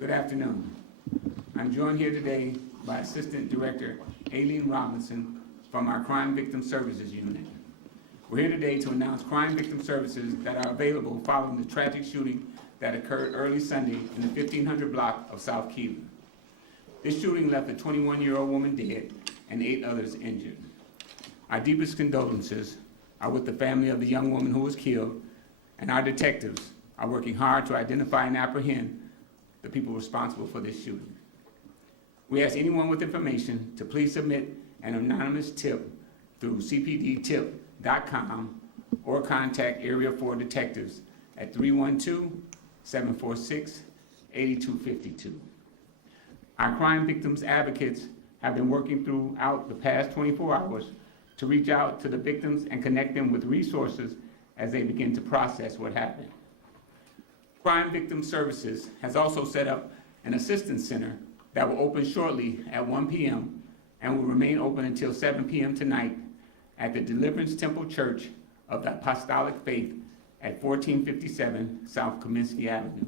Good afternoon. I'm joined here today by Assistant Director Aileen Robinson from our Crime Victim Services Unit. We're here today to announce crime victim services that are available following the tragic shooting that occurred early Sunday in the 1500 block of South Keelan. This shooting left a 21-year-old woman dead and 8 others injured. Our deepest condolences are with the family of the young woman who was killed, and our detectives are working hard to identify and apprehend the people responsible for this shooting. We ask anyone with information to please submit an anonymous tip through cpdtip.com or contact Area 4 detectives at 312-746-8252. Our crime victims advocates have been working throughout the past 24 hours to reach out to the victims and connect them with resources as they begin to process what happened. Crime Victim Services has also set up an assistance center that will open shortly at 1 p.m. and will remain open until 7 p.m. tonight at the Deliverance Temple Church of the Apostolic Faith at 1457 South Kaminsky Avenue.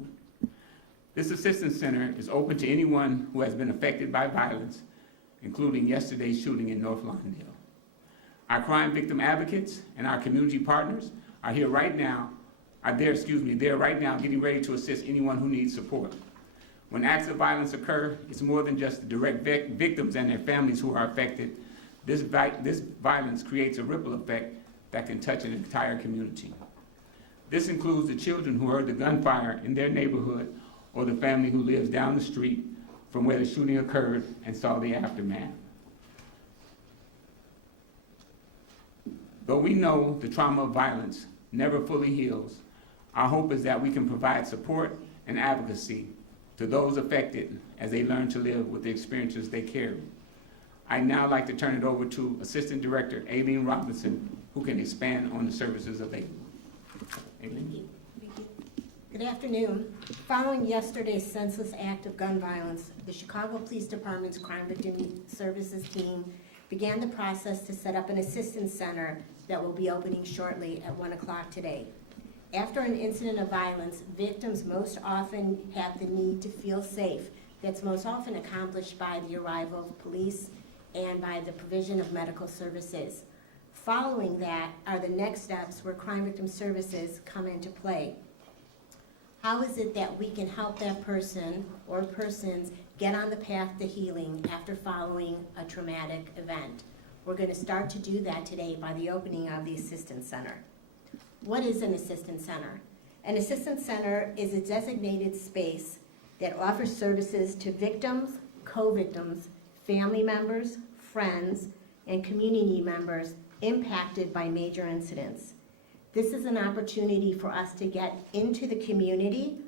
This assistance center is open to anyone who has been affected by violence, including yesterday's shooting in North Lawndale. Our crime victim advocates and our community partners are there right now getting ready to assist anyone who needs support. When acts of violence occur, it's more than just the direct victims and their families who are affected. This violence creates a ripple effect that can touch an entire community. This includes the children who heard the gunfire in their neighborhood or the family who lives down the street from where the shooting occurred and saw the aftermath. Though we know the trauma of violence never fully heals, our hope is that we can provide support and advocacy to those affected as they learn to live with the experiences they carry. I'd now like to turn it over to Assistant Director Aileen Robinson, who can expand on the services available. Aileen? Thank you. Good afternoon. Following yesterday's senseless act of gun violence, the Chicago Police Department's Crime Victim Services team began the process to set up an assistance center that will be opening shortly at 1 o'clock today. After an incident of violence, victims most often have the need to feel safe. That's most often accomplished by the arrival of police and by the provision of medical services. Following that are the next steps where crime victim services come into play. How is it that we can help that person or persons get on the path to healing after following a traumatic event? We're going to start to do that today by the opening of the Assistance Center. What is an Assistance Center? An Assistance Center is a designated space that offers services to victims, co-victims, family members, friends, and community members impacted by major incidents. This is an opportunity for us to get into the community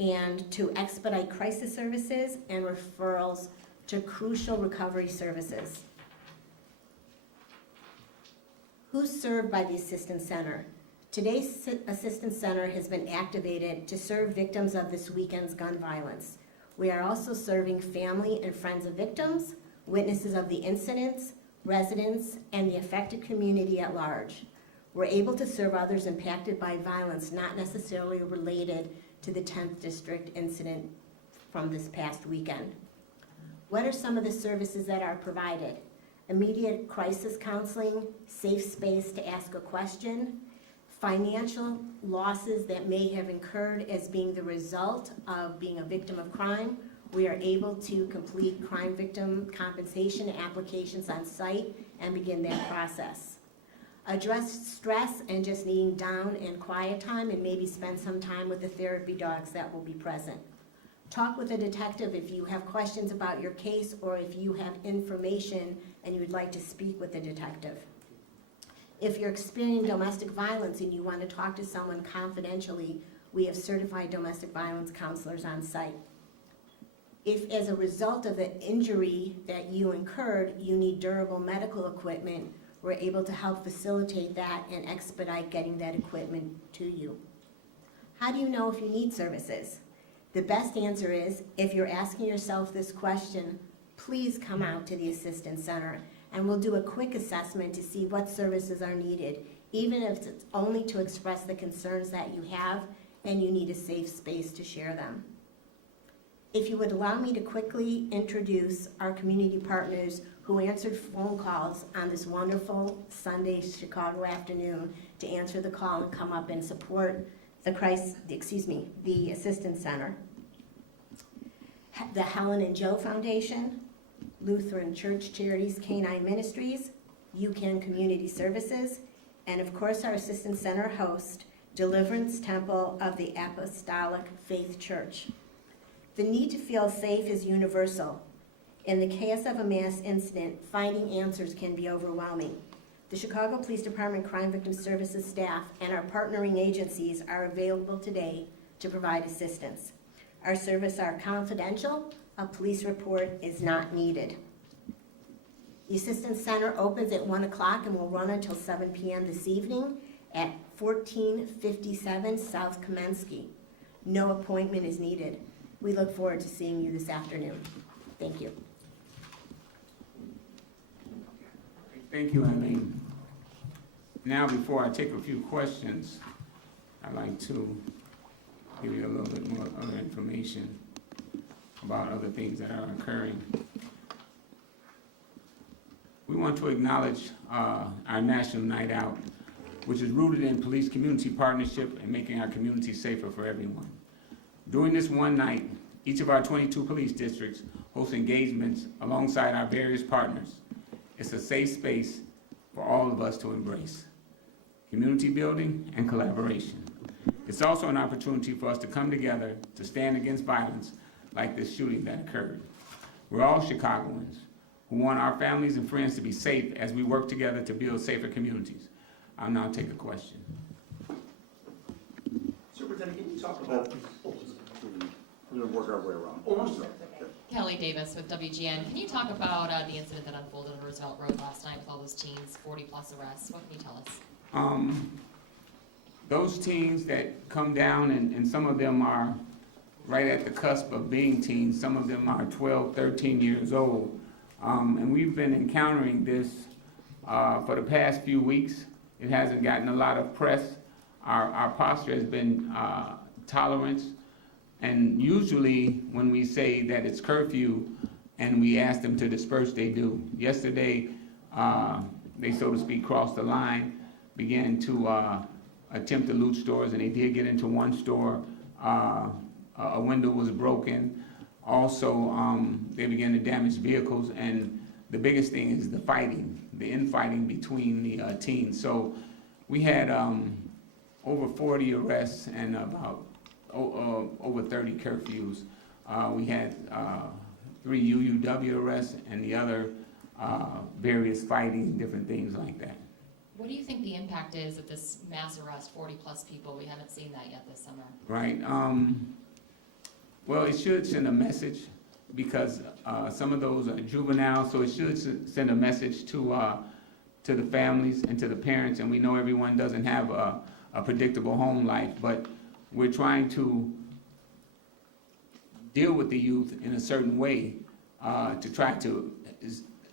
and to expedite crisis services and referrals to crucial recovery services. Who's served by the Assistance Center? Today's Assistance Center has been activated to serve victims of this weekend's gun violence. We are also serving family and friends of victims, witnesses of the incidents, residents, and the affected community at large. We're able to serve others impacted by violence not necessarily related to the 10th District incident from this past weekend. What are some of the services that are provided? Immediate crisis counseling, safe space to ask a question, financial losses that may have incurred as being the result of being a victim of crime. We are able to complete crime victim compensation applications on site and begin that process. Address stress and just needing down and quiet time, and maybe spend some time with the therapy dogs that will be present. Talk with a detective if you have questions about your case or if you have information and you would like to speak with the detective. If you're experiencing domestic violence and you want to talk to someone confidentially, we have certified domestic violence counselors on site. If as a result of the injury that you incurred, you need durable medical equipment, we're able to help facilitate that and expedite getting that equipment to you. How do you know if you need services? The best answer is, if you're asking yourself this question, please come out to the Assistance Center and we'll do a quick assessment to see what services are needed, even if it's only to express the concerns that you have and you need a safe space to share them. If you would allow me to quickly introduce our community partners who answered phone calls on this wonderful Sunday Chicago afternoon to answer the call and come up and support the Assistance Center. The Helen and Joe Foundation, Lutheran Church Charities Canine Ministries, UCAN Community Services, and of course our Assistance Center host, Deliverance Temple of the Apostolic Faith Church. The need to feel safe is universal. In the chaos of a mass incident, finding answers can be overwhelming. The Chicago Police Department Crime Victim Services staff and our partnering agencies are available today to provide assistance. Our services are confidential. A police report is not needed. The Assistance Center opens at 1 o'clock and will run until 7 p.m. this evening at 1457 South Kamensky. No appointment is needed. We look forward to seeing you this afternoon. Thank you. Thank you, Eileen. Now, before I take a few questions, I'd like to give you a little bit more other information about other things that are occurring. We want to acknowledge our National Night Out, which is rooted in police community partnership and making our community safer for everyone. During this one night, each of our 22 police districts host engagements alongside our various partners. It's a safe space for all of us to embrace. Community building and collaboration. It's also an opportunity for us to come together to stand against violence like this shooting that occurred. We're all Chicagoans who want our families and friends to be safe as we work together to build safer communities. I'll now take a question. Superintendent, can you talk about, we're going to work our way around. Oh, I'm sorry. Kelly Davis with WGN. Can you talk about the incident that unfolded on Roosevelt Road last night with all those teens, 40-plus arrests? What can you tell us? Those teens that come down, and some of them are right at the cusp of being teens, some of them are 12, 13 years old. And we've been encountering this for the past few weeks. It hasn't gotten a lot of press. Our posture has been tolerance. And usually when we say that it's curfew and we ask them to disperse, they do. Yesterday, they, so to speak, crossed the line, began to attempt to loot stores, and they did get into one store. A window was broken. Also, they began to damage vehicles, and the biggest thing is the infighting between the teens. So we had over 40 arrests and about over 30 curfews. We had 3 UUW arrests and the other various fighting, different things like that. What do you think the impact is of this mass arrest, 40-plus people? We haven't seen that yet this summer. Right. Well, it should send a message because some of those are juvenile, so it should send a message to the families and to the parents. And we know everyone doesn't have a predictable home life, but we're trying to deal with the youth in a certain way to try to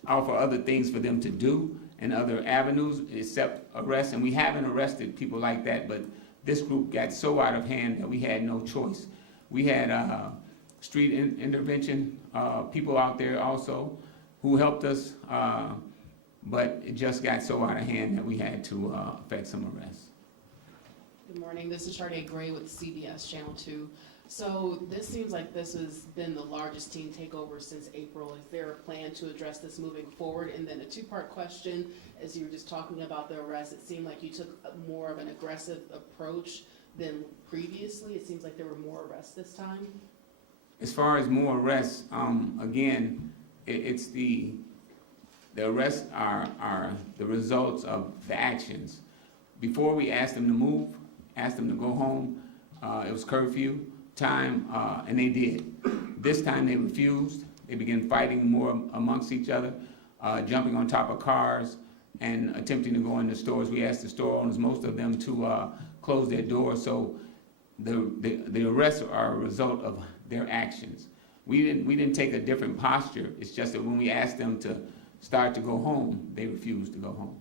offer other things for them to do and other avenues except arrest. And we haven't arrested people like that, but this group got so out of hand that we had no choice. We had street intervention people out there also who helped us, but it just got so out of hand that we had to effect some arrests. Good morning, this is Sharday Gray with CBS Channel 2. So this seems like this has been the largest teen takeover since April. Is there a plan to address this moving forward? And then a two-part question, as you were just talking about the arrest, it seemed like you took more of an aggressive approach than previously. It seems like there were more arrests this time. As far as more arrests, again, it's the arrests are the results of the actions. Before we asked them to move, asked them to go home, it was curfew time, and they did. This time they refused. They began fighting more amongst each other, jumping on top of cars and attempting to go into stores. We asked the store owners, most of them, to close their doors. So the arrests are a result of their actions. We didn't take a different posture. It's just that when we asked them to start to go home, they refused to go home.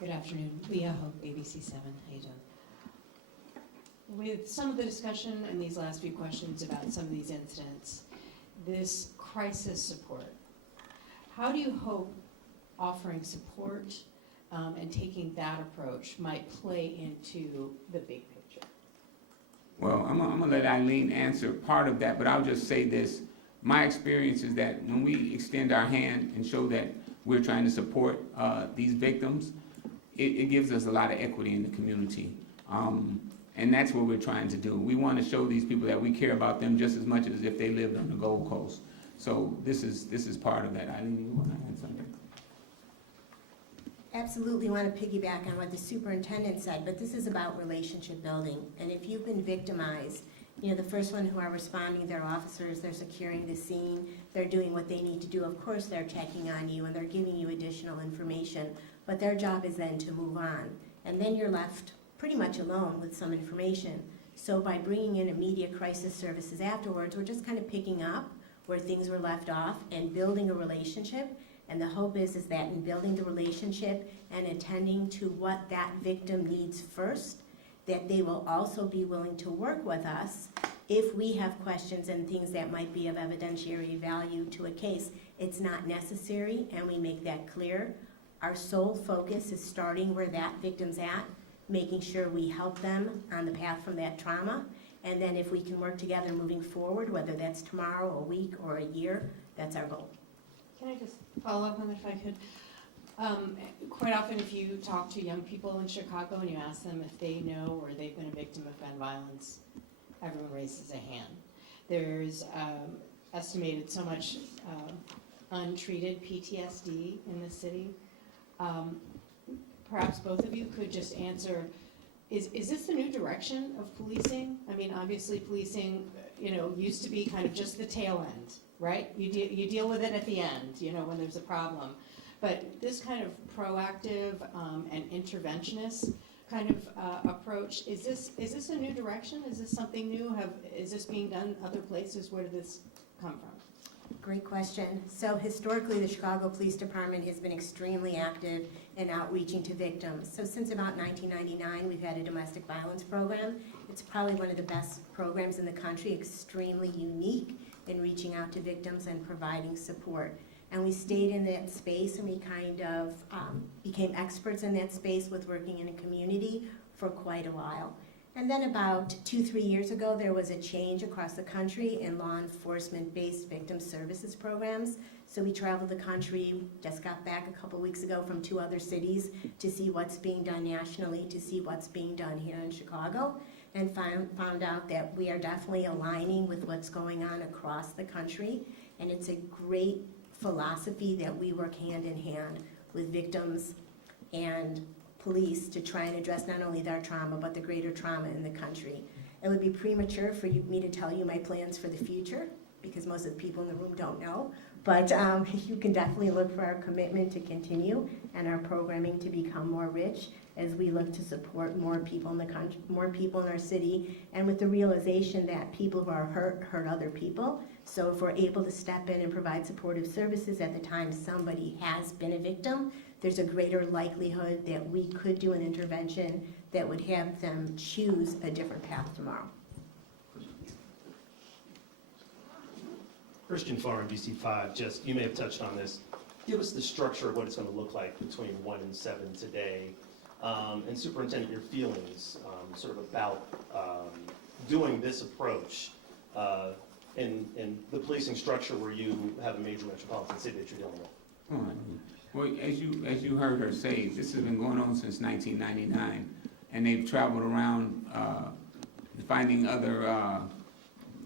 Good afternoon. Leah Hope, ABC7. How you doing? With some of the discussion and these last few questions about some of these incidents, this crisis support, how do you hope offering support and taking that approach might play into the big picture? Well, I'm gonna let Eileen answer part of that, but I'll just say this. My experience is that when we extend our hand and show that we're trying to support these victims, it gives us a lot of equity in the community. And that's what we're trying to do. We want to show these people that we care about them just as much as if they lived on the Gold Coast. So this is part of that. Eileen, you want to add something? Absolutely want to piggyback on what the superintendent said, but this is about relationship building. And if you've been victimized, you know, the first one who are responding, they're officers, they're securing the scene, they're doing what they need to do. Of course, they're checking on you and they're giving you additional information, but their job is then to move on. And then you're left pretty much alone with some information. So by bringing in immediate crisis services afterwards, we're just kind of picking up where things were left off and building a relationship. And the hope is that in building the relationship and attending to what that victim needs first, that they will also be willing to work with us if we have questions and things that might be of evidentiary value to a case. It's not necessary, and we make that clear. Our sole focus is starting where that victim's at, making sure we help them on the path from that trauma, and then if we can work together moving forward, whether that's tomorrow, a week, or a year, that's our goal. Can I just follow up on that if I could? Quite often if you talk to young people in Chicago and you ask them if they know or they've been a victim of gun violence, everyone raises a hand. There's estimated so much untreated PTSD in the city. Perhaps both of you could just answer, is this the new direction of policing? I mean, obviously policing, used to be kind of just the tail end, right? You deal with it at the end, when there's a problem. But this kind of proactive and interventionist kind of approach, is this a new direction? Is this something new? Is this being done other places? Where did this come from? Great question. So historically, the Chicago Police Department has been extremely active in outreaching to victims. So since about 1999, we've had a domestic violence program. It's probably one of the best programs in the country, extremely unique in reaching out to victims and providing support. And we stayed in that space, and we kind of became experts in that space with working in a community for quite a while. And then about 2-3 years ago, there was a change across the country in law enforcement-based victim services programs. So we traveled the country, just got back a couple weeks ago from 2 other cities to see what's being done nationally, to see what's being done here in Chicago, and found out that we are definitely aligning with what's going on across the country. And it's a great philosophy that we work hand in hand with victims and police to try and address not only their trauma, but the greater trauma in the country. It would be premature for me to tell you my plans for the future, because most of the people in the room don't know. But you can definitely look for our commitment to continue and our programming to become more rich as we look to support more people in the country, more people in our city, and with the realization that people who are hurt other people. So if we're able to step in and provide supportive services at the time somebody has been a victim, there's a greater likelihood that we could do an intervention that would have them choose a different path tomorrow. Christian Farm, DC5, just, you may have touched on this. Give us the structure of what it's going to look like between 1 and 7 today. And Superintendent, your feelings sort of about doing this approach in the policing structure where you have a major metropolitan city that you're dealing with. All right. Well, as you heard her say, this has been going on since 1999, and they've traveled around finding other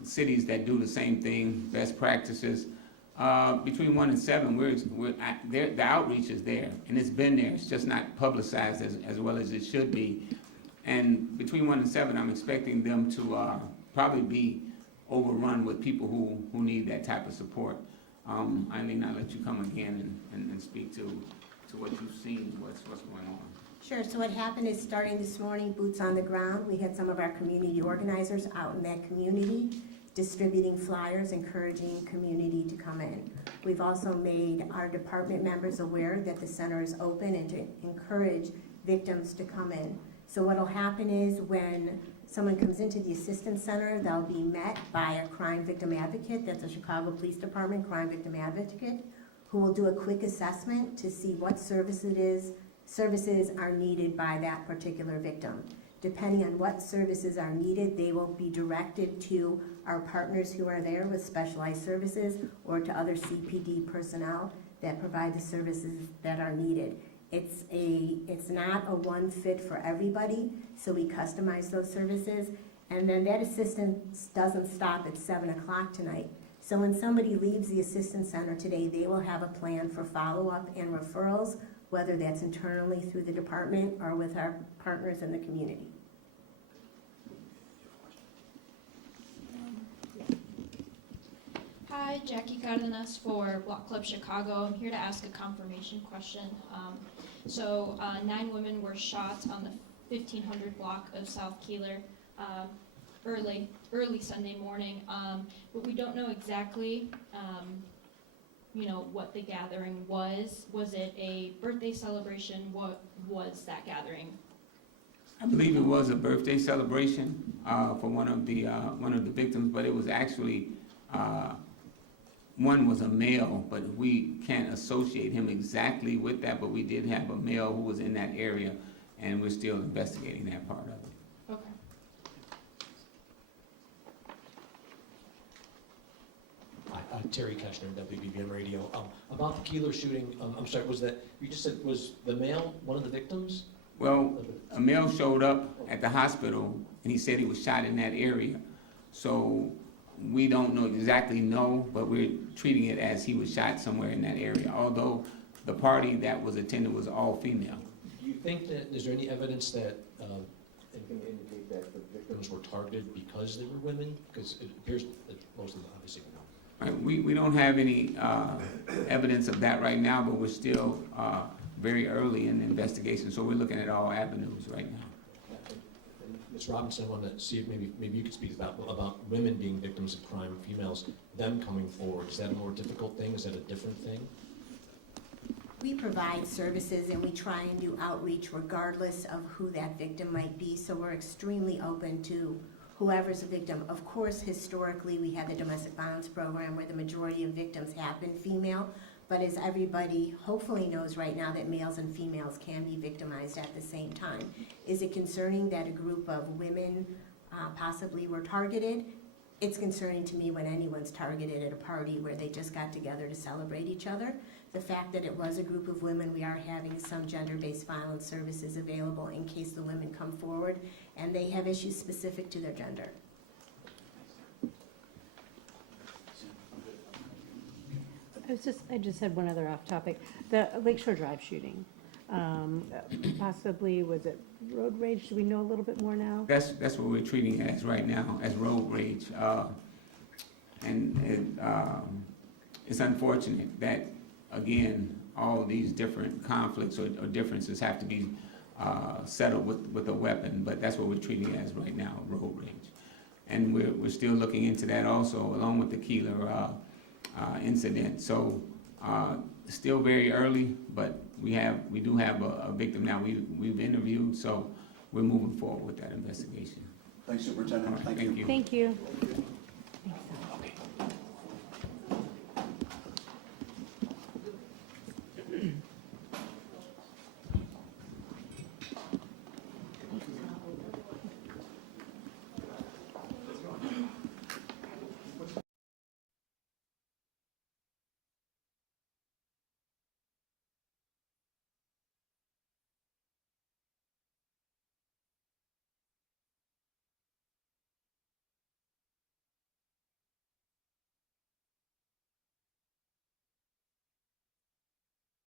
cities that do the same thing, best practices. Between 1 and 7, the outreach is there, and it's been there. It's just not publicized as well as it should be. And between 1 and 7, I'm expecting them to probably be overrun with people who need that type of support. Eileen, I'll let you come again and speak to what you've seen, what's going on. Sure, so what happened is starting this morning, boots on the ground, we had some of our community organizers out in that community distributing flyers, encouraging community to come in. We've also made our department members aware that the center is open and to encourage victims to come in. So what'll happen is when someone comes into the assistance center, they'll be met by a crime victim advocate, that's a Chicago Police Department crime victim advocate, who will do a quick assessment to see what services are needed by that particular victim. Depending on what services are needed, they will be directed to our partners who are there with specialized services or to other CPD personnel that provide the services that are needed. It's not a one fit for everybody, so we customize those services. And then that assistance doesn't stop at 7 o'clock tonight. So when somebody leaves the assistance center today, they will have a plan for follow-up and referrals, whether that's internally through the department or with our partners in the community. Hi, Jackie Cardenas for Block Club Chicago. I'm here to ask a confirmation question. 9 women were shot on the 1500 block of South Keeler early Sunday morning, but we don't know exactly, what the gathering was. Was it a birthday celebration? What was that gathering? I believe it was a birthday celebration for one of the victims, but it was actually one was a male, but we can't associate him exactly with that. But we did have a male who was in that area, and we're still investigating that part of it. Okay. Hi, Terry Kushner, WBBM Radio. About the Keeler shooting, I'm sorry, was that, you just said, was the male one of the victims? Well, a male showed up at the hospital, and he said he was shot in that area. So we don't exactly know, but we're treating it as he was shot somewhere in that area, although the party that was attended was all female. Do you think that, is there any evidence that, anything to indicate that the victims were targeted because they were women? Because it appears that most of them obviously were not. Right, we don't have any evidence of that right now, but we're still very early in the investigation, so we're looking at all avenues right now. Ms. Robinson, I wanted to see if maybe you could speak about women being victims of crime, females, them coming forward. Is that a more difficult thing? Is that a different thing? We provide services and we try and do outreach regardless of who that victim might be, so we're extremely open to whoever's a victim. Of course, historically, we had the domestic violence program where the majority of victims have been female, but as everybody hopefully knows right now that males and females can be victimized at the same time. Is it concerning that a group of women possibly were targeted? It's concerning to me when anyone's targeted at a party where they just got together to celebrate each other. The fact that it was a group of women, we are having some gender-based violence services available in case the women come forward and they have issues specific to their gender. I just had one other off topic. The Lakeshore Drive shooting, possibly, was it road rage? Do we know a little bit more now? That's what we're treating it as right now, as road rage. It's unfortunate that, again, all these different conflicts or differences have to be settled with a weapon, but that's what we're treating it as right now, road rage. And we're still looking into that also, along with the Keeler incident. So still very early, but we do have a victim now we've interviewed, so we're moving forward with that investigation. Thanks, Superintendent. All right, Thank you. Thank you.